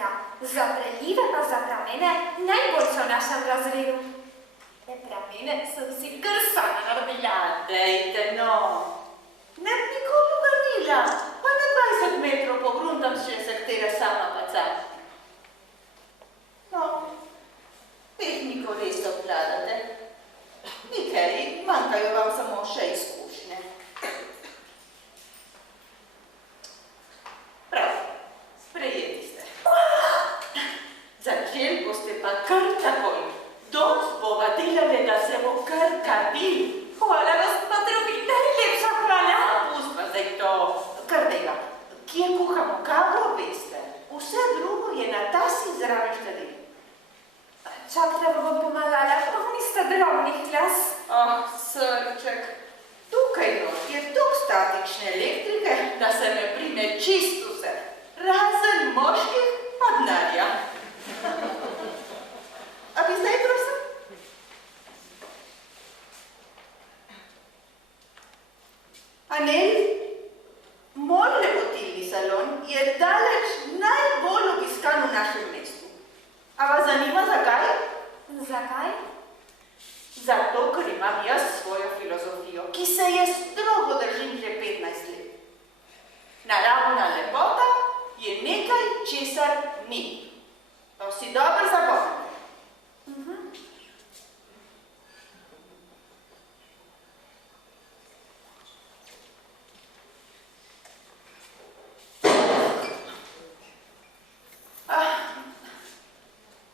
ja. Za preljive pa za pramene najboljša v našem razredu. Te pramene sem si kar sama naredila. Dejte, no. Ne bi nikomu ganila, pa na 20 metrov pogruntam še se katera sama pacati. No, tehniko res obvladate. Nikaj, manjkajo vam samo še izkušnje. Prav, sprejeti ste. Začeli boste pa kar takoj. Dost bova delali, da se bo kar kadil. Hvala vas, patrovi, najlepša hvala. Pustva zdaj to, kar dela. Kje kuhamo kavo, veste? Vse drugo je na tasi zraven štedil. Čak, da vam bom pomagala, pa niste drobnih glas. Oh, srček, tukaj not je tok statične elektrike, da se me prime čisto vse, razen moških pa denarja. A bi zdaj prosim? Anel, moj lepotilni salon je daleč najbolj obiskan v našem mestu. A vas zanima zakaj? Zakaj? Zato, ker imam jaz svojo filozofijo, ki se je strogo držim že 15 let. Naravna lepota je nekaj, česar ni. To si dobro zapomnite.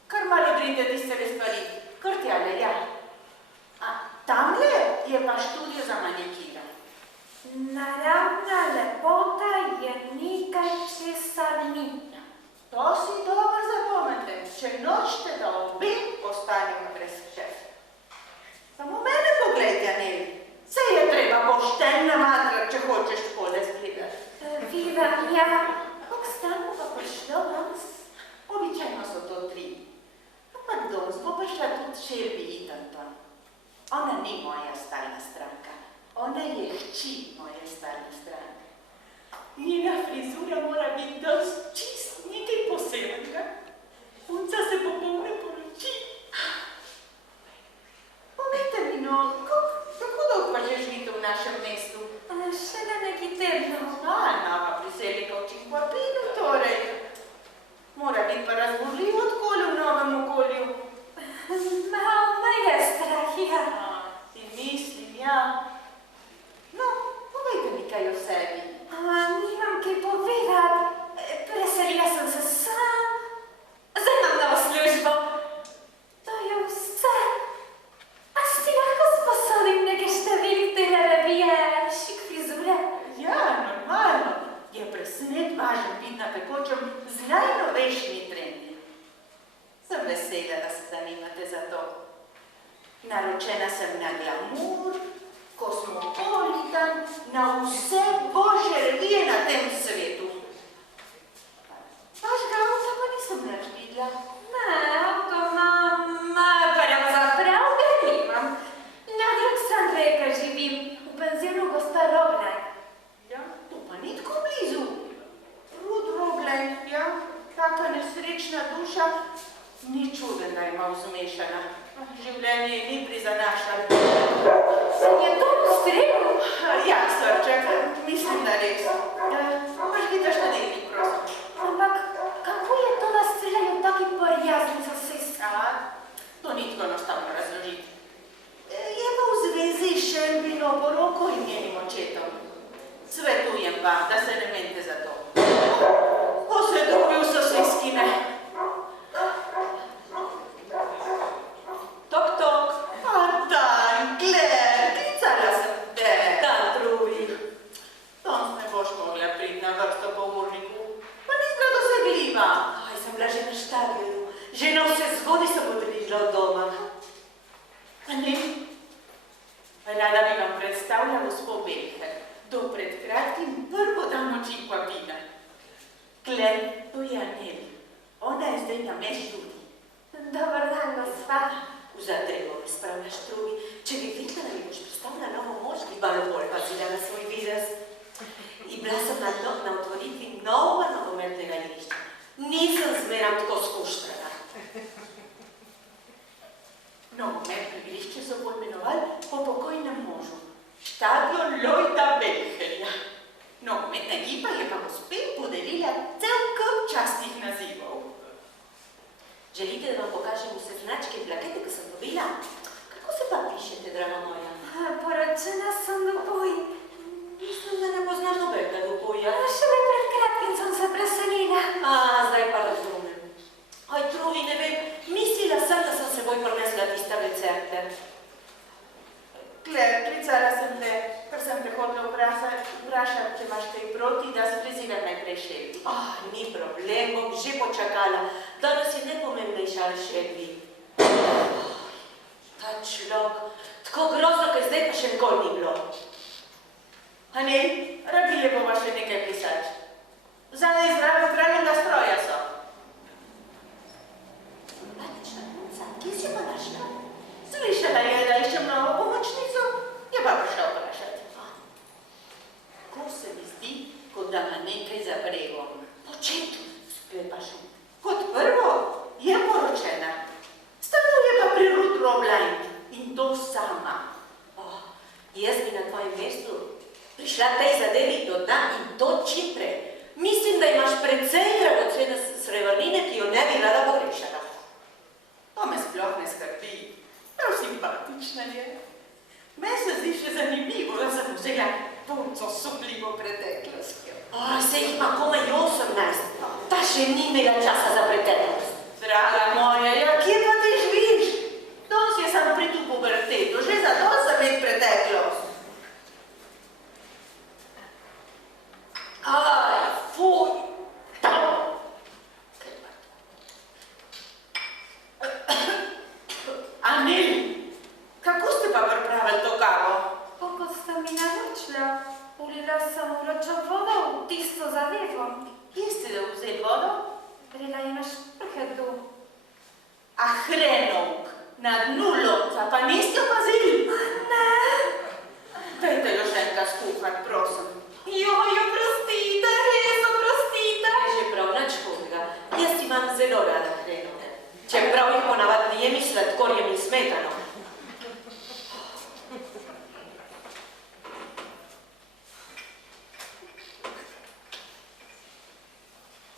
Kar malo drite tistele stvari, kar tjale, ja. Tamle je pa študijo za manekina. Naravna lepota je nekaj, česar ni. To si dobro zapomnite, če nočete, da obe postanemo brez šefa. Samo mene pogledajte, Anel. Se je treba pošten namatrati, če hočeš takole zgledati. Viva, ja. Kako stanko pa prišlo danes? Običajno so to 3. Ampak danes bo prišla tudi Shelby Eatonton. Ona ni moja stalna stranka. Ona je hči moje stalne stranke. Njena frizura mora biti dost čist nekaj posebnega. Punca se popolne poroči. Povejte mi, no, kako dolgo pa že živite v našem mestu? Še da nekaj tednov. Nova priseljenka v Čingpapinu, torej. Mora biti pa razburljivo odkoli v novem okolju. Malo je strah, ja. Si mislim, ja. No, povejte mi kaj o sebi. Nimam kaj povedati. Preselila sem se sam. Zdaj imam novo službo. To je vse. A si lahko sposodim nekaj številk tega revije, šik frizure? Ja, normalno. Je presnet važen biti na pekočem z najnovejšimi trendi. Sem vesela, da se zanimate za to. Naročena sem na glamour, kosmopolitan, na vse božje revije na tem svetu. Vašega avta pa nisem več videla. Ne, avto imam, pa ja zaprav ga nimam. Na Aleksandrejka živim, v penzionu gospa Rognaj. Ja, to pa ni tako blizu. Rud Roglej, ja, taka nesrečna duša. Ni čuden, da ima vzmešana. Življenje ni prizanašala. Je to ustrelil? Ja, srček, mislim, da res. Imaš gita štedilnik, prosim. Ampak kako je to, da streljajo taki prijazni sosedski? To ni tako enostavno razložiti. Je pa v zvezi s Shelbyno poroko in njenim očetom. Svetujem vam, da se ne menite za to. Posvetujem v sosedskine. Tok, tok. Dan, Claire, klicala sem te. Dan, drugi. Danes ne boš mogla priti na vrsto po urniku. Pa nis bila dosegljiva. Sem bila že na štadionu. Že na vse zgodi sem odredila od doma. A ne? Rada bi vam predstavila gospo Belher. Do pred kratkim prvo damo Čingpapina. Claire, to je Anel. Ona je zdaj na mestu. Dobar dan, gospa. V zadrego me spravljaš, Trubi. Če bi videla, da mi boš predstavila novo mož, bi malo bolj pazila na svoj videz. In bila sem na otvoritvi novega nogometnega igrišča. Nisem zmerala ti da spreziva najprej Šelbi. Ni problem, bom že počakala. Danes je najpomembnejša Šelbi. Ta človek, tako grozno, kaj zdaj pa še nikoli ni bilo. Anel, rabile bova še nekaj pisati. Zadnji zraven pravnega stroja so. Panična punca, kje si pa našla? Slišala je, da iščem novo pomočnico, je pa prišla vprašati. Ko se mi zdi, kot da ima nekaj za bregom. Po čem tu sklepaš? Kot prvo, je poročena. Stanuje pa pri Ruth Robline in to sama. Jaz bi na tvojem mestu prišla tej zadevi do dna in to čim prej. Mislim, da imaš precej dragocene srebrnine, ki jo ne bi rada pogrešala. To me sploh ne skrbi. Prav simpatična je. Meni se zdi še zanimivo, da sem vzela punco s supljivo preteklostjo. Se jih ima komaj 18. Ta še ni imela časa za preteklost. Draga moja, ja, kje pa ti živiš? Danes je sam pri tu pubertetu, že za to sem imel preteklost. Fuj! Anel, kako ste pa pripravili to kavo? Kot sta mi naročila, ulila sem vročo vodo v tisto zadevo. Kje ste da vzeli vodo? Vrela je na šprhedu. A hrenovk, na dnu lonca, pa niste opazili? Ne! Dajte jo še enkrat skuhati, prosim. Joj, oprostite, res oprostite. Že prav nič hudega. Jaz imam zelo rada hrenovke. Čeprav jih ponavadi ne jem s sladkorjem in smetano.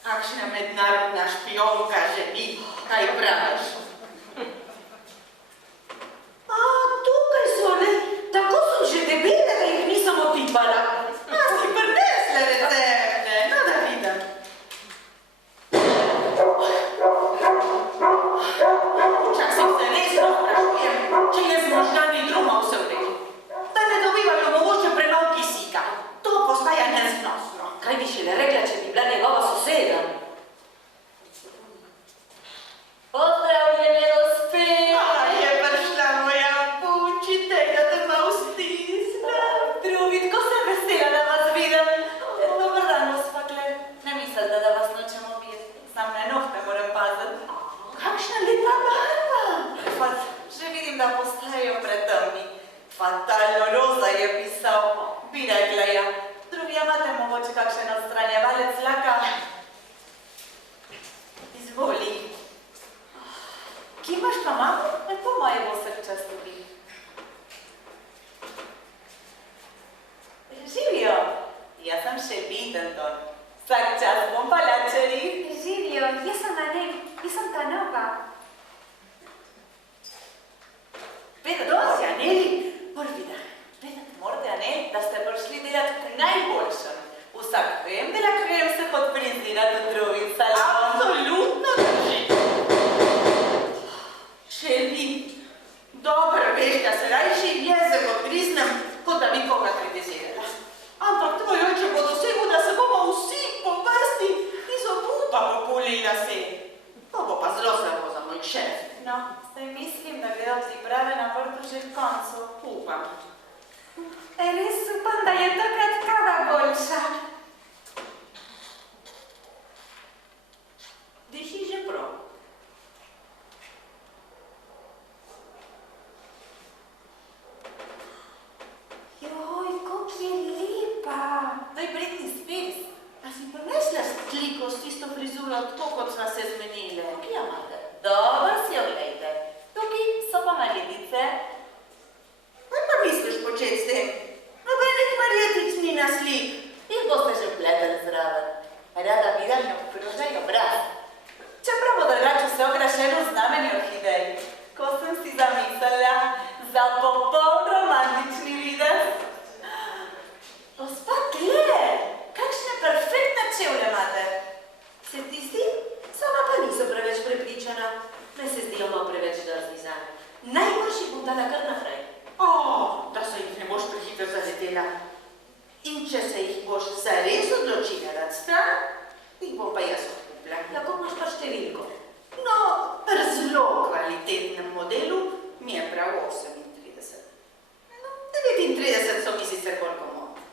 Kakšna mednarodna špionka že ni, kaj praviš? Tukaj so, ne? Tako sem že debela, da jih nisem otipala. Si prinesla recepte, no da vidim. Včasih se resno vprašujem, če je z možgani drugo vse v redu. Da ne dobivajo mogoče prenov kisika. To postaja neznosno. Kaj bi šele rekla, če bi bila njegova soseda? Pozdravljene, gospe! Je prišla moja punčitelja, da me ustisne. Drugi, tako sem vesela, da vas vidim. Dobar dan, gospa Kler. Ne mislite, da vas nočemo videti. Sam na nohte moram paziti. Kakšna lepa barva. Pa že vidim, da postajajo pretemni. Fatalno roza je pisal. Bi rekla ja. Drugi, imate mogoče kakšen odstranjevalec laka? Izvoli. Kje imaš pa mamo? Po moje bo vsak čas tudi. Živijo. Jaz sem še Bidenton. Vsak čas bom palačeri. Živijo, jaz sem Anel, jaz sem ta nova. Dosti, Aneli. Prvi dan. Vedeti morate, Anel, da ste prišli delati k najboljšem. Vsak vem, dela krem se podfrizira do drugih salonov. Absolutno drži. Šelbi, dobro veš, da se rajši jezik odgriznem, kot da bi koga kritizirala. Ampak tvoj oče bo dosegel, da se bomo vsi po vrsti iz obupa populili lase. To bo pa zelo slabo za moj šef. No, zdaj mislim, da gredo priprave na vrtu že k koncu. Upam. Res upam, da je tokrat kava boljša. Diši že prav. Joj, kako je lepa. To je Britney Spears. A si prinesla sliko s tisto frizuro, tako kot sva se zmenile? Kje imate? Dobro si oglejte. Tukaj so pa marjetice. Kaj pa misliš početi s tem? Nobenih marjetic ni na slik. Jih boste že vpletali zraven. Rada vidim, jo pružaj obraz. Čeprav bo drugače vse okrašeno v znamenju orhidej. Ko sem si zamislila za popoln romantični videz. Gospa Claire, kakšne perfektne čevlje imate. Se ti zdi? Sama pa nisem preveč prepričana. Me se zdijo malo preveč drzni zame. Najboljši bom dala kar naprej. Da se jih ne boš prehitro zaletela. In če se jih boš zares odločila dati stran, jih bom pa jaz odkupila. Kako imaš pa številko? No, pri zelo kvalitetnem modelu mi je prav 38. No, 39 so mi sicer bolj komodni.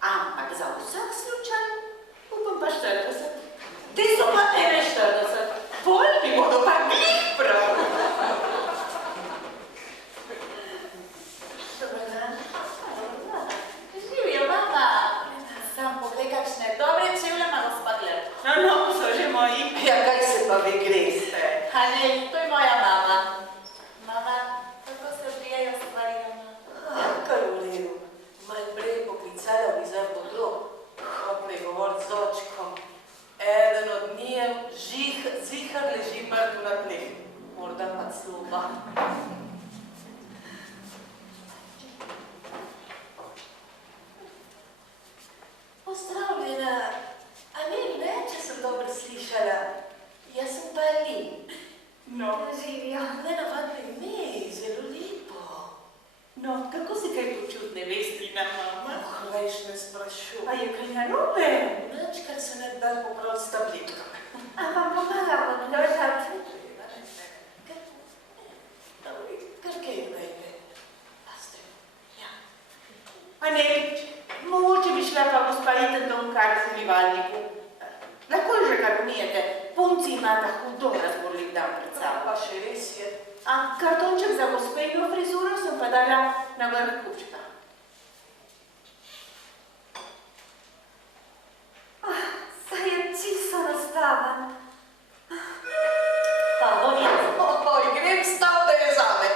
Ampak za vsak slučaj upam pa 40. Te so pa 41. Pol mi bodo pa glih prav. Dobar dan. Živijo, mama. Sam poglej, kakšne dobre čevlje ima gospa Gleb. No, so že moji. Ja, kaj se pa vi greste? A ne, to je moja mama. Mama, kako se odvijajo stvari doma? Kar v redu. Malo prej poklicala bi za podrog. Hopne govorit z očkom. Eden od njijev zihar leži mrtv na tleh. Morda pa sluha. Pozdravljena. Anel, ne, če sem dobro slišala. Jaz sem pa Alin. No, Živijo. Nenavadno ime, zelo lepo. no, kako se kaj počutne vestina, mama? Več ne sprašuj. A je kaj narobe? Nič, kar se ne da popraviti s tabletkami. A vam pomagam odložati? Kar kaj imejte. Paste. Ja. A ne, mogoče bi šla pa gospa iten dom kar v umivalniku. Lahko že kar umijete, punci imata hudo razborljiv dan pred sabo. Pa še res je. A kartonček za gospejno frizuro sem pa dala na vrh kučka. Saj je čisto enostaven. Pa on je. Oj, grem stav, da je zame.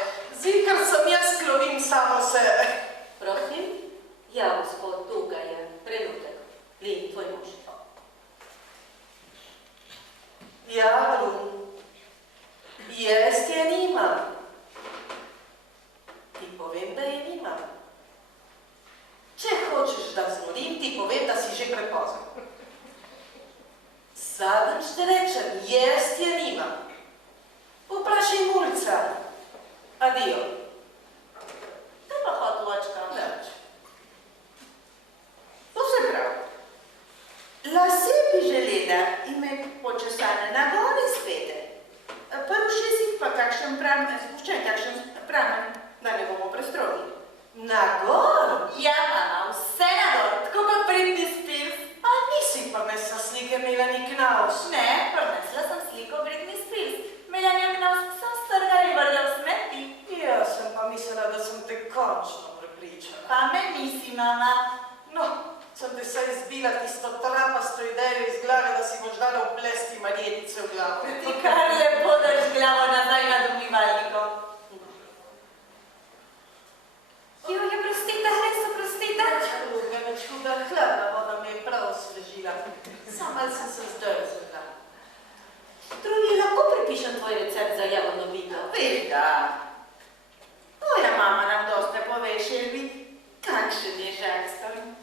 Zikar sem jaz klovim samo sebe. Prosim? Ja, gospod, tukaj je. Trenutek. Lin, tvoj mož. Ja, Alun. Jaz je nimam. Ti povem, da je nimam. Če hočeš, da zmorim, ti povem, da si že prepozen. Zadnjič te rečem, jaz je nimam. Vprašaj mulca. Adijo. Kaj pa hotel očka? Nič. To se prav. Lase bi želela imeti počesane na gori spete. Pri ušesih pa kakšen pramen, spuščen kakšen pramen, da ne bomo prestrogi. Na gor? Ja, mama, vse na dol, tako kot Britney Spears. A nisi prinesla slike Melanie Knaus? Ne, prinesla sem sliko Britney Spears. Melanie Knaus sem strgala in vrgla v smeti. Jaz sem pa mislila, da sem te končno prepričala. Pa me nisi, mama. No, sem te saj zbila tisto trapasto idejo iz glave, da si boš dala oblesti magnetice v glavo. Ti kar lepo daš glavo nazaj nad umivalnikom. Joj, prostite, res oprostite. Druga več huda hladna voda me je prav osvežila. Sam malo sem se zdrzela. Trudy, lahko prepišem tvoj recept za jagodno vino? Veš da. Tvoja mama nam dosti ne pove, Šelbi, kakšen je Jackson.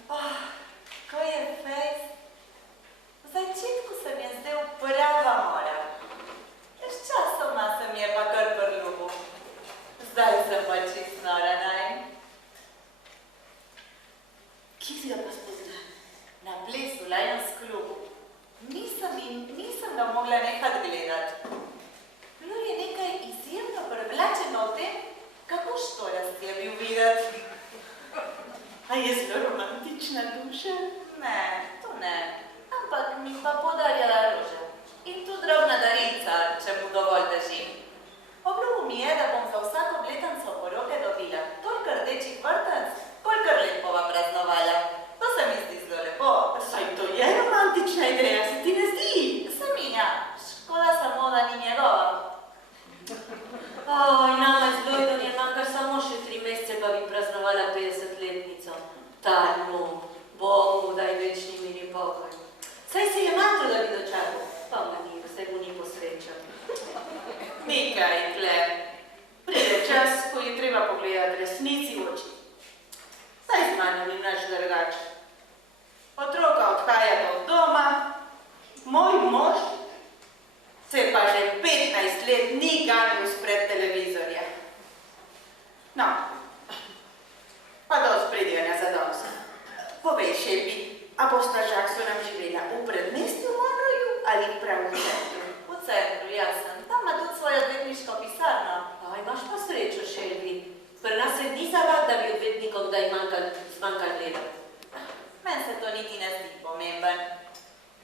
Ko je fejs. V začetku se mi je zdel prava mora. Sčasoma se mi je pa kar prljubil. Zdaj sem pa čist nora najn. Kje si ga pa spoznala? Na plesu, v Lions klubu. Nisem ga mogla nehat gledat. Bilo je nekaj izjemno privlačeno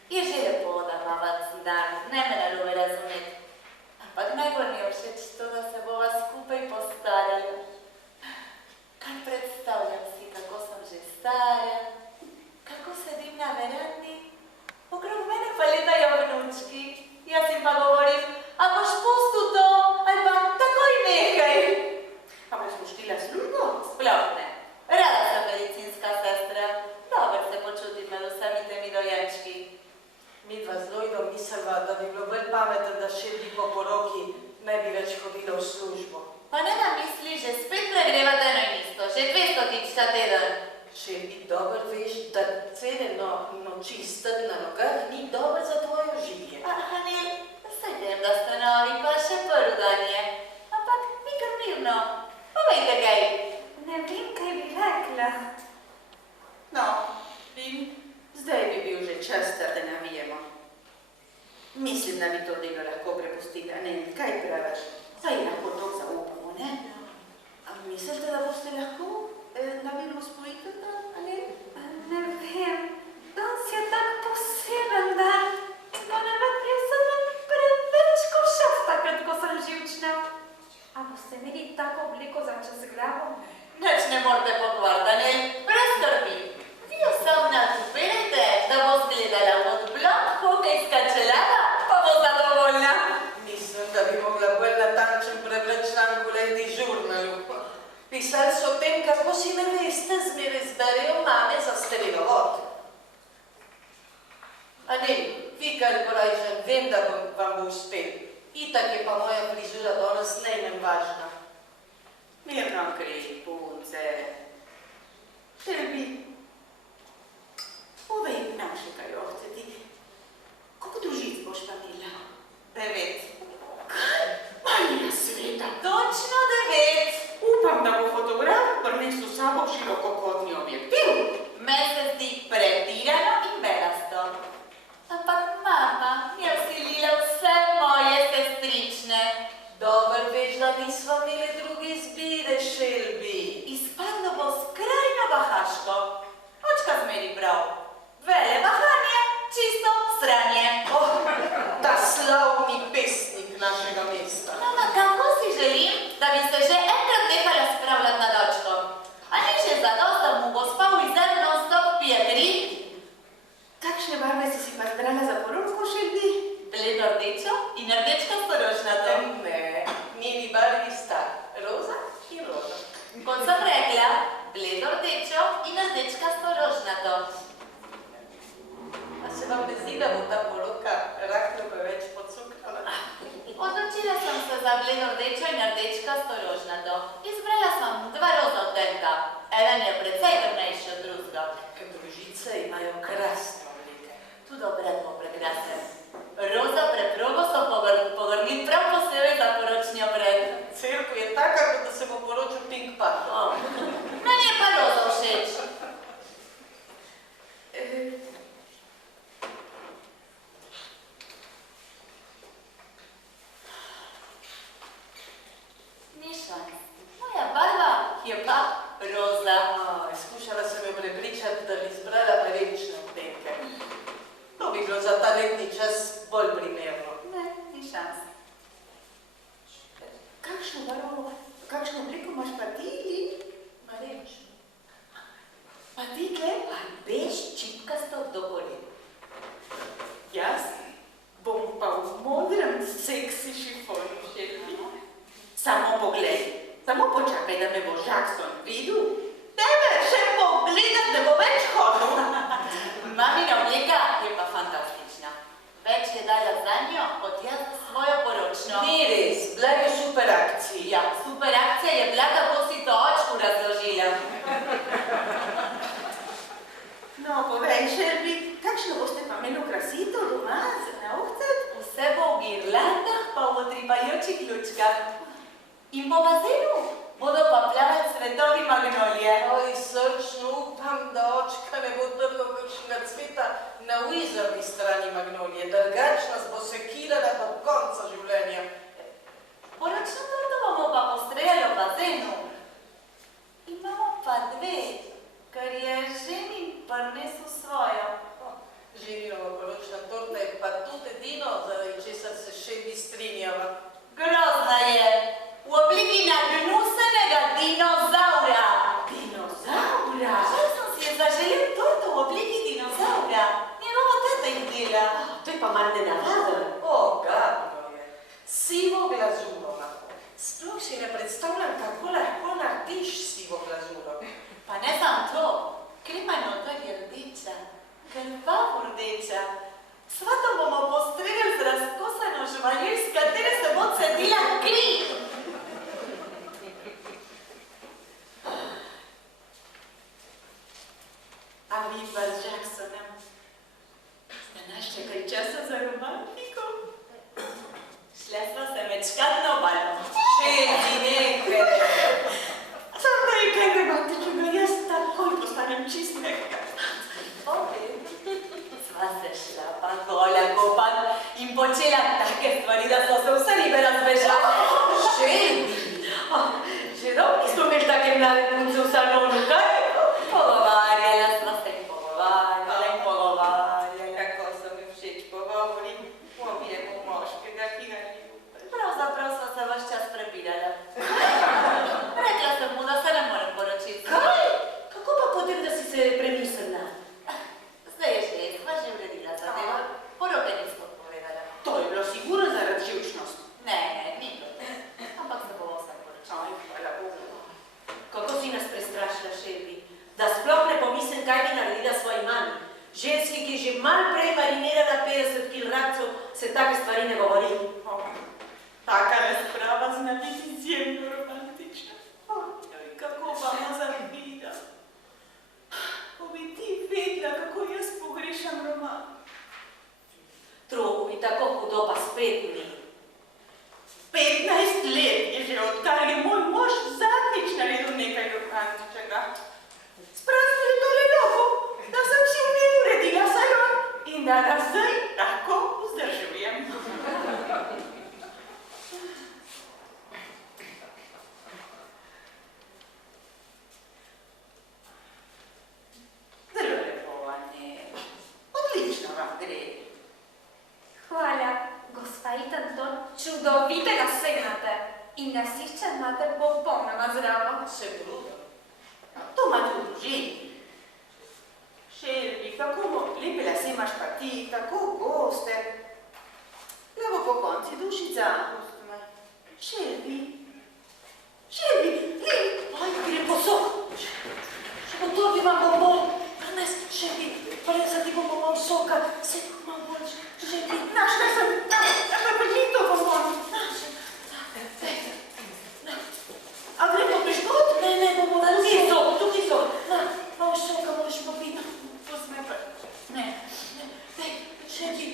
Je že lepo, da imava dan, ne me narobe razumeti. Ampak najbolj mi je všeč to, da se bova skupaj postarali. Kar predstavljam si, kako sem že stara, kako sedim na verandi, okrog mene pa letajo vnučki. Jaz jim pa govorim, a boš pustil to, ali pa takoj nehaj. A boš poštila službo? Sploh ne. Rada sem medicinska sestra. Dobro se počutim med vsemi temi dojenčki. Midva z Lloydom mislila, da bi bilo bolj pametno, da Shelby po poroki ne bi več hodila v službo. Pa ne da misli, že spet pregrevate eno in isto, že 200 tič ta teden. Shelby, dobro veš, da cele noči strn na nogah ni dobro za tvoje uživje. Anel, saj vem, da ste novi, pa še prvi dan je. Ampak mi kar mirno. Povejte kaj. Ne vem, kaj bi rekla. No, in zdaj bi bil že čas, da te navijemo. Mislim, da bi to delo lahko prepustila, ne, kaj praviš? Saj lahko to zaupamo, ne? A mislite, da boste lahko navili uspojiteljta, ali? Ne vem, danes je tak poseben dan. No, ne vem, jaz sem preveč košasta, ko sem živčna. A boste imeli tako obliko za čez glavo? Nič ne morate pokvariti, Anel, brez skrbi. Vi jo sam nakupirajte, da bo zgledala kot blond hokejska čelada, pa bo zadovoljna. Mislim, da bi mogla bolj natančen prebrati članek v Lady Journalu. Pisali so o tem, kako si neveste zmeraj zberejo mame za sterenovod. Anel, vi kar porajžen, vem, da vam bo uspel. Itak je pa moja frizura danes najmanj važna. Mirno kri, punce. Shelby, povej nam še kaj ohce ti. Koliko družic boš pa imela? 9. Kaj? Marija sveta. Točno 9. Upam, da bo fotograf prinesel s sabo širokokotni objektiv. Meni se zdi pretirano in belasto. Ampak mama mi je vsilila vse moje sestrične. Dobro veš, da nisva imeli druge izbire, Shelby. Izpadlo bo skrajno bahaško. Očka zmeri prav. Vele bahanje, čisto sranje. Oh, ta slavni pesnik našega mesta. Mama, kako si želim, da bi se že enkrat nehala spravljati nad očkom. A ni že zadost, da mu bo spal izar non-stop pije kri? Kakšne barve si pa zbrala za poroko, Shelby? Bledo rdečo in rdečkasto rožnato. Ne, njeni barvi sta roza in roža. Kot sem rekla, bledo rdečo in rdečkasto rožnato. A se vam ne zdi, da bo ta poroka rahlo preveč podsukrala? Odločila sem se za bledo rdečo in rdečkasto rožnato. Izbrala sem 2 roza odtenka. Eden je precej temnejši od drugega. Družice imajo krasne oblike. Tudi obred bo prekrasen. Roza preprogo so pogrnili prav posebej za poročni obred. Cerkev je taka, kot da se bo poročil Pink Panther. Meni je pa roza všeč. Ni šans. Moja barva je pa roza. Skušala sem jo prepričati, da bi izbrala rečne odtenke. To bi bilo za ta letni čas bolj primerno. Ne, ni šans. Kakšno barvo, kakšno obliko imaš pa ti? Mareč. Pa ti, gled? Bež čipkasto do kolen. Jaz bom pa v modrem seksi šifonu, Shelby. Samo poglej, samo počakaj, da me bo Jackson videl. Tebe še pogledat ne bo več hodil. Mamina obleka je pa fantastična. Več je dala za njo, kot jaz za svojo poročno. Ni res, bila je super akcija. Ja, super akcija je bila, kako si to očku razložila. No, povej, Shelby, kakšno boste pa imeli okrasitev doma na ohcet? Vse bo v girlandah pa v utripajočih lučkah. In po bazenu bodo pa plavali cvetovi magnolije. Oj, srčno upam, da očka ne bo trlo kakšnega cveta na Wizardi strani magnolije. Drugače nas bo sekirala do konca življenja. Poročno torto bomo pa postrejali v bazenu. Imamo pa 2, ker je že mi prinesel svojo. Živinova poročna pa tudi edino, zaradi česar se Šelbi strinjava. Grozna je. V obliki nagnusenega dinozaura. Dinozaura? Že sem si je zaželel torto v obliki dinozaura. Njegova teta jih dela. To je pa mar nenavadno. Bogatno je. Sivo glazuro lahko. Sploh si ne predstavljam, kako lahko narediš sivo glazuro. Pa ne samo to. Krema nota je rdeča. Krvavo rdeča. Svato bomo postregli z razkosano žvaljo, iz katere se bo cedila kri. A vi pa z Jacksonom ste našli kaj časa za romantiko? Šla sva se mečkat na obalo. Šelbi, nekaj. Sam da je kaj romantičnega, jaz takoj postanem čist nekaj. Sva se šla pa gola kopat in počela take stvari, da so se vse ribe razbežale. Šelbi! Že dolgo nismo imeli take mlade punce v salonu, kaj? Pogovarjala sva se in pogovarjala. Kako so mi všeč pogovori v objemu moškega, ki ga ljubim. Pravzaprav sva se ves čas prebirala. Rekla sem mu, da se ne morem poročiti. Kaj? Kako pa potem, da si se premislila? Zdaj je že, sva že uredila zadevo. Poroke nismo povedala. To je bilo sigurno zaradi živčnosti. Ne, ni bilo. Ampak se bomo vsaj poročali. Hvala Bogu. Kako si nas prestrašila, Šelbi? Da sploh ne pomislim, kaj bi naredila svoji mami. Ženski, ki je že malo prej marinirala 50 kil rakcev, se take stvari ne govori. Taka razprava zna biti izjemno romantična. Ojoj, kako vama zavida. Ko bi ti vedela, kako jaz pogrešam roman. Troku mi tako hudo, pa spet ni. 15 let je že odkar je moj mož zadnjič naredil nekaj romantičnega. Sprosto je tole lopo, da sem si v njej uredila salon in da ga zdaj lahko vzdržujem. Zelo lepo vam je. Odlično vam gre. Hvala, gospa Itanton, čudovitega se imate in nasišče imate popolnoma zdravo. Se brudo. To ima tudi družini. Šelbi, kako lepe lase imaš pa ti, tako goste. Lepo po konci dušica. Šelbi. Šelbi, Aj, gre posok. Še po torbi imam bombon. Prnes, Šelbi, presa ti bomo malo soka. Se imam bolj, Šelbi. našla sem, pa ni to bombon. A gre to priškot? Ne, bomo tukaj so. Na, malo soka moraš popiti. Posmej pa. Ne. Dej, Šelbi,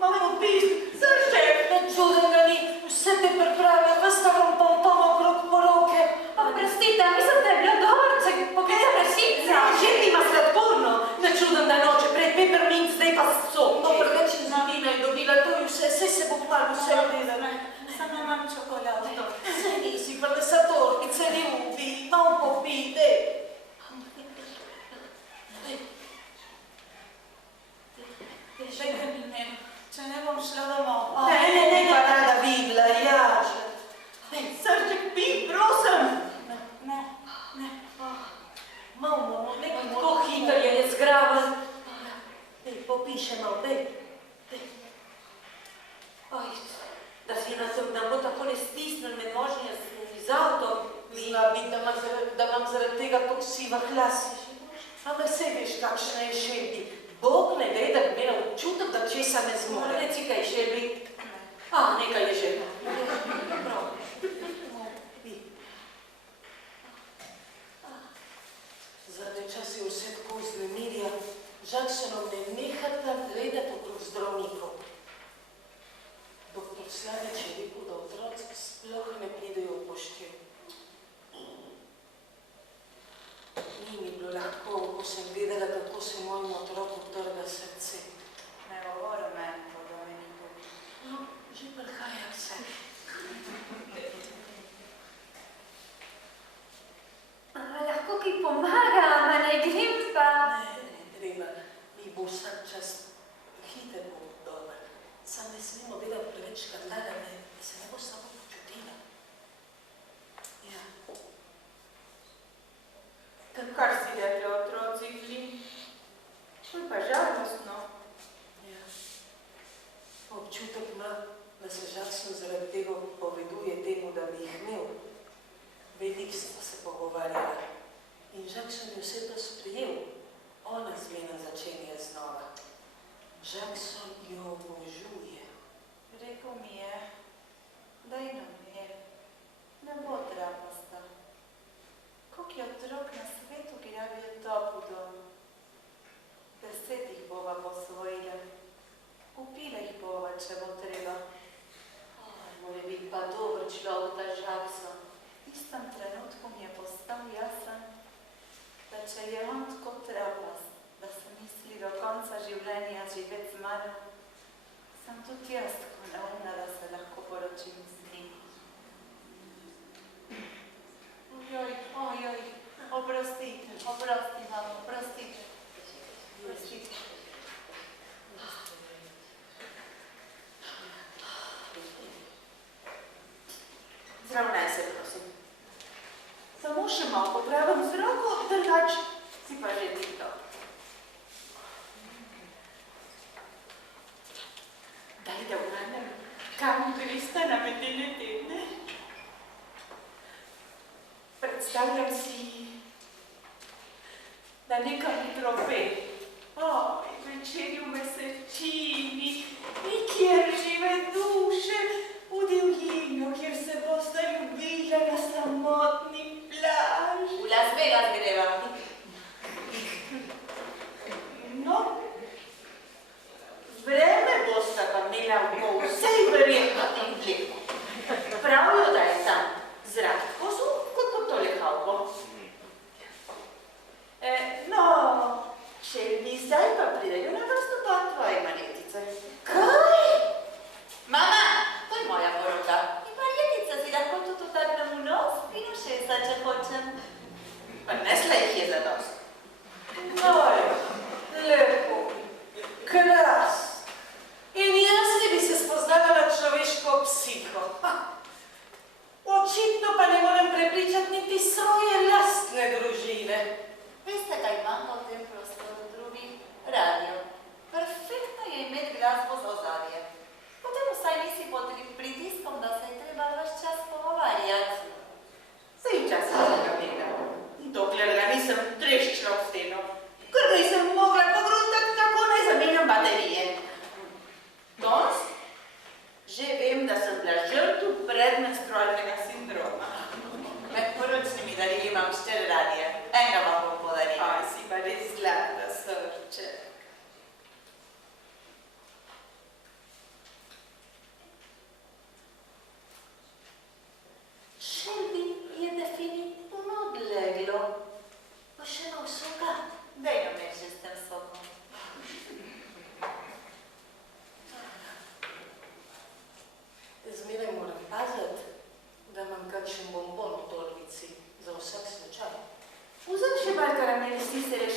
Malo popiti, srče. ne čudem ga ni. Vse te priprave, vse vam pompom okrog poroke. Oprostite, mislim, da je bilo dobro, če pogledam rešitca. Želji ima sladkorno. Ne čudem, da noče prej peppermint, zdaj pa sok. No, preveč vina je dobila, to je vse, saj se bo kmalu vse oddelala. Samo imam čokolado. Saj nisi, pa da sa torbice ne ubi, malo popij, dej. Če ne bom šla domov. Ne, pa rada videla, ja. Srček, pi, prosim. Ne. Malo, nekaj Tako hitro je zgraben. Dej, popij še malo, dej. Oj, da si nas ne bo takole stisnil med vožnje z avtom. Zna biti, da imam zaradi tega tako sivah las. Ampak saj veš, kakšna je Šelbi. Bog ne ve, da bi imela občutek, da česa ne zmore. Reci kaj, Šelbi. Nekaj je že. Prav. Pi. Zadnje čase je vse tako vznemirja. Jacksonom ne nehata gledati okrog zdravnikov. Doktor Slavič je rekel, da otroci sploh ne pridejo v poštev. Ni mi bilo lahko, ko sem gledala, kako se mojemu otroku trga srce. Ne govori meni, to da mi ni to. No, že prihaja vse. Lahko ki pomaga, ma ne grem pa. Ne treba, mi bo vsak čas hiter bo preveč škandala, da se ne bo samo počutila. Ja. Kar si rekla otroci, Flin? To je pa žalostno. Ja. Občutek ima, da se Jackson zaradi tega poveduje temu, da bi jih imel. Veliko sta se pogovarjala in Jackson je vse to sprejel. Ona zmena začenja znova. Jackson jo obožuje. Rekel mi je, daj nam mir, ne bo trapasta. Koliko je otrok na svetu, ki rabijo topel dom? 10 jih bova posvojila. Upila jih bova, če bo treba. Mora biti pa dober človek ta Jackson. V tistem trenutku mi je postal jasen, da če je on tako trapast, da se misli do konca življenja živeti z mano, sem tudi jaz tako neumna, da se lahko poročim z njim. Ojoj, oprostite, mama, oprostite. Zravnaj se, prosim. Samo še malo popravim z roko, drugač si pa že tikto. Daj, da uranem, kam gresta na medene tedne. Predstavljam si, da nekaj trope. Večeri v mesečini, kjer žive duše, v divjino, kjer se bosta ljubila na samotni plaži. V Las Vegas greva. No, vreme bosta pa imela po vsej verjetnosti lepo. Pravijo, da je tam zrak tako suh, kot po tole halko. No, če mi zdaj pa pridejo na vrsto pa tvoje marjetice. Kaj? Mama, to je moja poroka. In marjetica si lahko tudi utaknem v nos in v šesa, če hočem. Pa nesla jih je zadost. Oj, lepo, kras. In jaz ne bi se spoznala na človeško psiho. Očitno pa ne morem prepričati niti svoje lastne družine. Veste, kaj manjka v tem prostoru drugih? Radio. Perfektno je imeti glasbo za ozadje. Potem vsaj nisi pod pritiskom, da se je treba vaš čas pogovarjati. Saj včasih ga imela. Dokler ga nisem treščila v steno, ker nisem mogla pogruntati, kako naj zamenjam baterije. Danes že vem, da sem bila žrtev predmenstrualnega sindroma. Med poročnimi darili imam 4 radije. Enega vam bom podarila. Aj, si pa res zlata srče. Shelby je definitivno odleglo. Pa še na vsoka. Daj nam reči s tem sokom. Zmeraj moram paziti, da imam kakšen bonbon v torbici za vsak slučaj. Vzem še malo karamel, si se reš